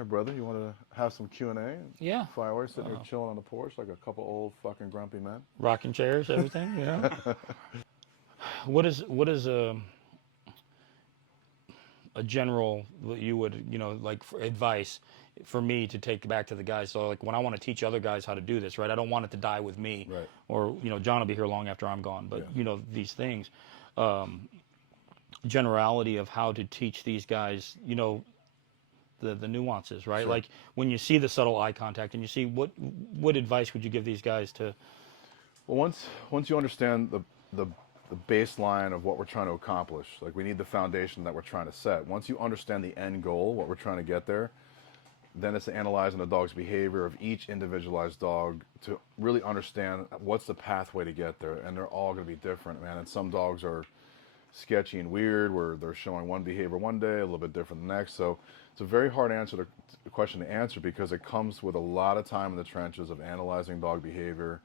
right, brother. You want to have some Q&A? Yeah. Fireworks sitting here chilling on the porch like a couple old fucking grumpy men. Rocking chairs, everything, you know? What is a general that you would, like for advice for me to take back to the guys? So like when I want to teach other guys how to do this, right? I don't want it to die with me, Right. or John will be here long after I'm gone. But Yeah. these things, generality of how to teach these guys, the nuances, right? Sure. Like when you see the subtle eye contact and you see what advice would you give these guys to? Well, once you understand the baseline of what we're trying to accomplish, like we need the foundation that we're trying to set. Once you understand the end goal, what we're trying to get there, then it's analyzing the dog's behavior of each individualized dog to really understand what's the pathway to get there. And they're all going to be different, man. And some dogs are sketchy and weird, where they're showing one behavior one day, a little bit different the next. So it's a very hard question to answer because it comes with a lot of time in the trenches of analyzing dog behavior.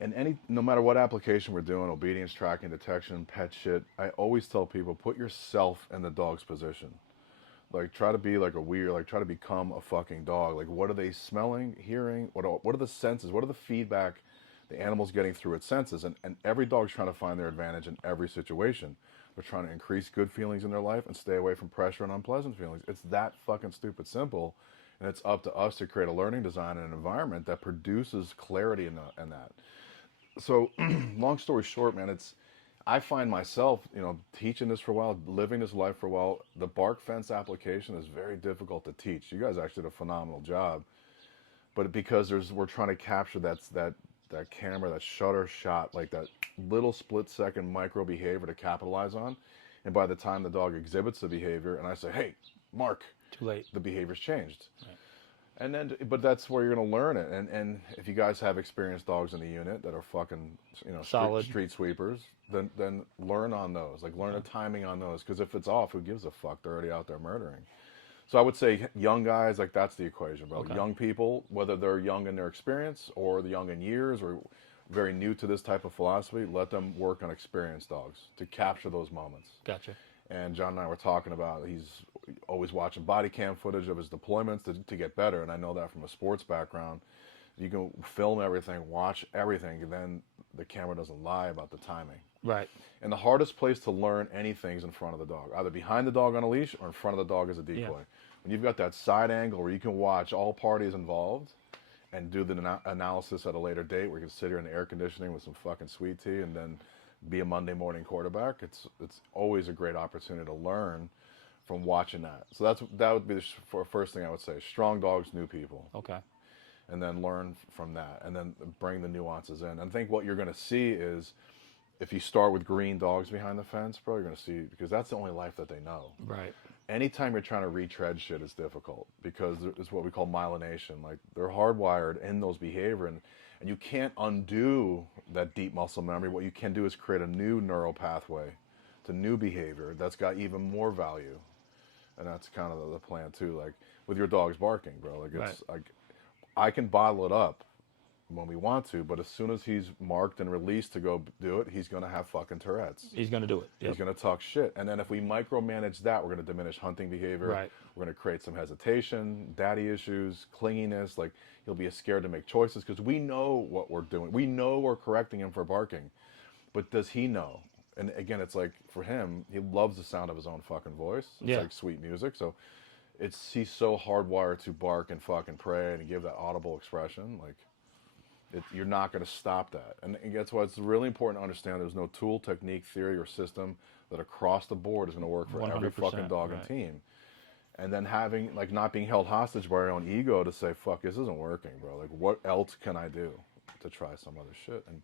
And no matter what application we're doing, obedience tracking, detection, pet shit, I always tell people, put yourself in the dog's position. Like, try to be like try to become a fucking dog. Like, what are they smelling, hearing? What are the senses? What are the feedback the animal's getting through its senses? And every dog's trying to find their advantage in every situation. They're trying to increase good feelings in their life and stay away from pressure and unpleasant feelings. It's that fucking stupid simple. And it's up to us to create a learning design and an environment that produces clarity in that. So, long story short, man, I find myself, teaching this for a while, living this life for a while. The bark fence application is very difficult to teach. You guys actually did a phenomenal job, but because we're trying to capture that camera, that shutter shot, like that little split second micro behavior to capitalize on. And by the time the dog exhibits the behavior, and I say, "Hey, Mark," Too late. the behavior's changed. Right. And then, but that's where you're going to learn it. And if you guys have experienced dogs in the unit that are fucking, Solid. street sweepers, then learn on those. Like, learn the timing on those. Because if it's off, who gives a fuck? They're already out there murdering. So I would say young guys, like, that's the equation, bro. Okay. Young people, whether they're young in their experience or the young in years or very new to this type of philosophy, let them work on experienced dogs to capture those moments. Gotcha. And John and I were talking about he's always watching body cam footage of his deployments to get better. And I know that from a sports background. You can film everything, watch everything, and then the camera doesn't lie about the timing. Right. And the hardest place to learn anything is in front of the dog, either behind the dog on a leash or in front of the dog as a decoy. Yeah. When you've got that side angle where you can watch all parties involved and do the analysis at a later date, where you can sit here in the air conditioning with some fucking sweet tea and then be a Monday morning quarterback, it's always a great opportunity to learn from watching that. So that would be the first thing I would say. Strong dogs, new people. Okay. And then learn from that, and then bring the nuances in. And I think what you're going to see is, if you start with green dogs behind the fence, bro, you're going to see, because that's the only life that they know. Right. Anytime you're trying to retread shit is difficult, because it's what we call myelination. Like, they're hardwired in those behavior, and you can't undo that deep muscle memory. What you can do is create a new neural pathway to new behavior that's got even more value. And that's kind of the plan too. Like with your dog's barking, bro. Like, it's like, I can bottle it up when we want to, but as soon as he's marked and released to go do it, he's going to have fucking Tourette's. He's going to do it. Yep. He's going to talk shit. And then if we micromanage that, we're going to diminish hunting behavior. Right. We're going to create some hesitation, daddy issues, clinginess. Like, he'll be scared to make choices because we know what we're doing. We know we're correcting him for barking. But does he know? And again, it's like, for him, he loves the sound of his own fucking voice. It's like sweet music. So he's so hardwired to bark and fucking pray and give that audible expression. Like, you're not going to stop that. And that's why it's really important to understand there's no tool, technique, theory, or system that across the board is going to work for every fucking dog and team. And then having, like, not being held hostage by your own ego to say, fuck, this isn't working, bro. Like, what else can I do to try some other shit? And